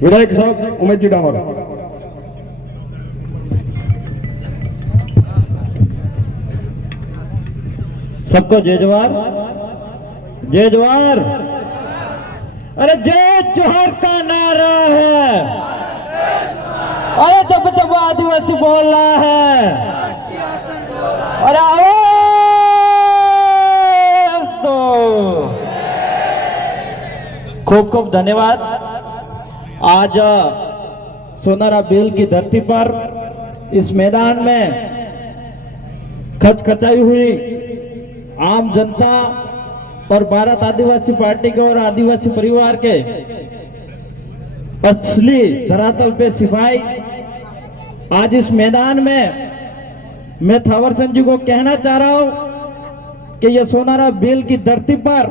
विधायक साहब उमेश जी डामोर। सबको जय जवाहर, जय जवाहर। अरे जय जोहर का नारा है, अरे जब जब आदिवासी बोल रहा है, अरे आओ तो खूब खूब धन्यवाद। आज सोनारा बिल की धरती पर इस मैदान में खचखचाई हुई आम जनता और भारत आदिवासी पार्टी के और आदिवासी परिवार के असली धरातल पे सिपाही आज इस मैदान में मैं थावरचंद जी को कहना चाह रहा हूं कि ये सोनारा बिल की धरती पर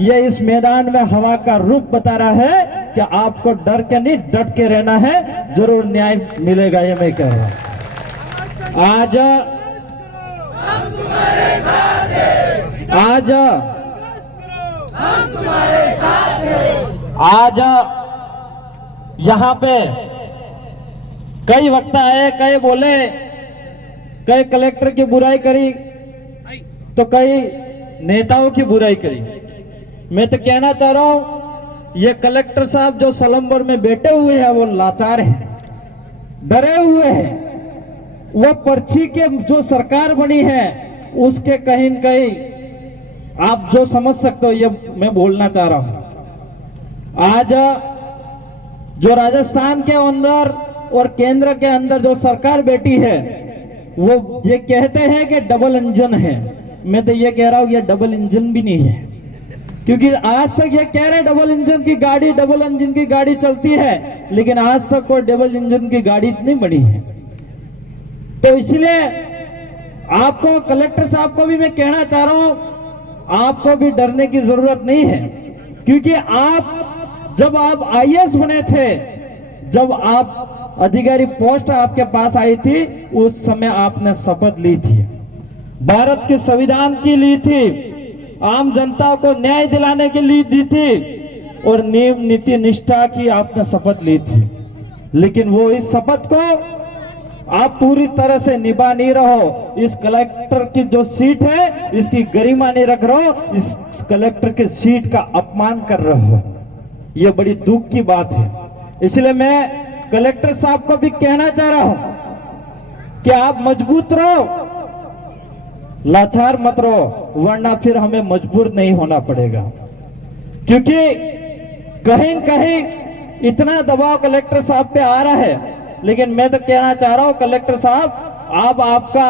ये इस मैदान में हवा का रुख बता रहा है कि आपको डर के नहीं डट के रहना है, जरूर न्याय मिलेगा, ये मैं कह रहा हूं। आज हम तुम्हारे साथ हैं, आज हम तुम्हारे साथ हैं। आज यहाँ पे कई वक्ता आए, कई बोले, कई कलेक्टर की बुराई करी तो कई नेताओं की बुराई करी। मैं तो कहना चाह रहा हूं ये कलेक्टर साहब जो सलम्बर में बैठे हुए हैं वो लाचार हैं, डरे हुए हैं। वो पर्ची के जो सरकार बनी है उसके कहीं न कहीं आप जो समझ सकते हो ये मैं बोलना चाह रहा हूं। आज जो राजस्थान के अंदर और केंद्र के अंदर जो सरकार बैठी है वो ये कहते हैं कि डबल इंजन है। मैं तो ये कह रहा हूं ये डबल इंजन भी नहीं है, क्योंकि आज तक ये कह रहे डबल इंजन की गाड़ी, डबल इंजन की गाड़ी चलती है, लेकिन आज तक कोई डबल इंजन की गाड़ी नहीं बनी है। तो इसलिए आपको कलेक्टर साहब को भी मैं कहना चाह रहा हूं, आपको भी डरने की जरूरत नहीं है, क्योंकि जब आप आईएएस बने थे, जब आप अधिकारी पोस्ट आपके पास आई थी, उस समय आपने शपथ ली थी, भारत के संविधान की ली थी, आम जनता को न्याय दिलाने के लिए दी थी और नियम नीति निष्ठा की आपने शपथ ली थी। लेकिन वो इस शपथ को आप पूरी तरह से निभा नहीं रहो। इस कलेक्टर की जो सीट है इसकी गरिमा नहीं रख रहे हो, इस कलेक्टर के सीट का अपमान कर रहे हो। ये बड़ी दुख की बात है। इसलिए मैं कलेक्टर साहब को भी कहना चाह रहा हूं कि आप मजबूत रहो, लाचार मत रहो, वरना फिर हमें मजबूर नहीं होना पड़ेगा। क्योंकि कहीं कहीं इतना दबाव कलेक्टर साहब पे आ रहा है, लेकिन मैं तो कहना चाह रहा हूं कलेक्टर साहब आप आपका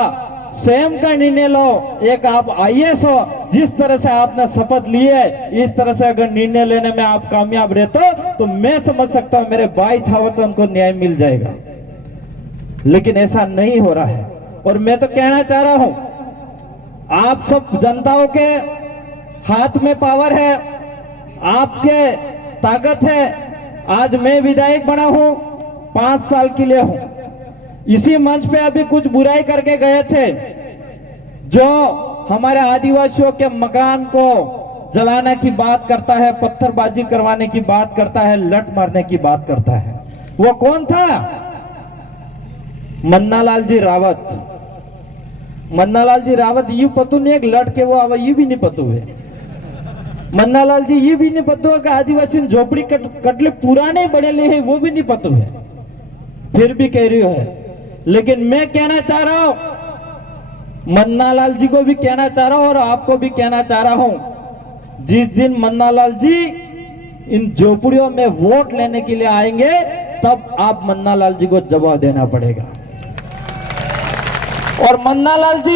स्वयं का निर्णय लो। एक आप आईएएस हो, जिस तरह से आपने शपथ ली है इस तरह से अगर निर्णय लेने में आप कामयाब रहते हो तो मैं समझ सकता हूं मेरे भाई थावरचंद को न्याय मिल जाएगा, लेकिन ऐसा नहीं हो रहा है। और मैं तो कहना चाह रहा हूं आप सब जनताओं के हाथ में पावर है, आपके ताकत है। आज मैं विधायक बना हूं, 5 साल के लिए हूं। इसी मंच पे अभी कुछ बुराई करके गए थे, जो हमारे आदिवासियों के मकान को जलाने की बात करता है, पत्थरबाजी करवाने की बात करता है, लठ मारने की बात करता है। वो कौन था? मन्नालाल जी रावत। मन्नालाल जी रावत यू पतू नहीं एक लड़के वो आवा, ये भी नहीं पतू है। मन्नालाल जी ये भी नहीं पतू है कि आदिवासी झोपड़ी कटले पुराने बड़ेले है, वो भी नहीं पतू है, फिर भी कह रही है। लेकिन मैं कहना चाह रहा हूं, मन्नालाल जी को भी कहना चाह रहा हूं और आपको भी कहना चाह रहा हूं, जिस दिन मन्नालाल जी इन झोपड़ियों में वोट लेने के लिए आएंगे तब आप मन्नालाल जी को जवाब देना पड़ेगा। और मन्नालाल जी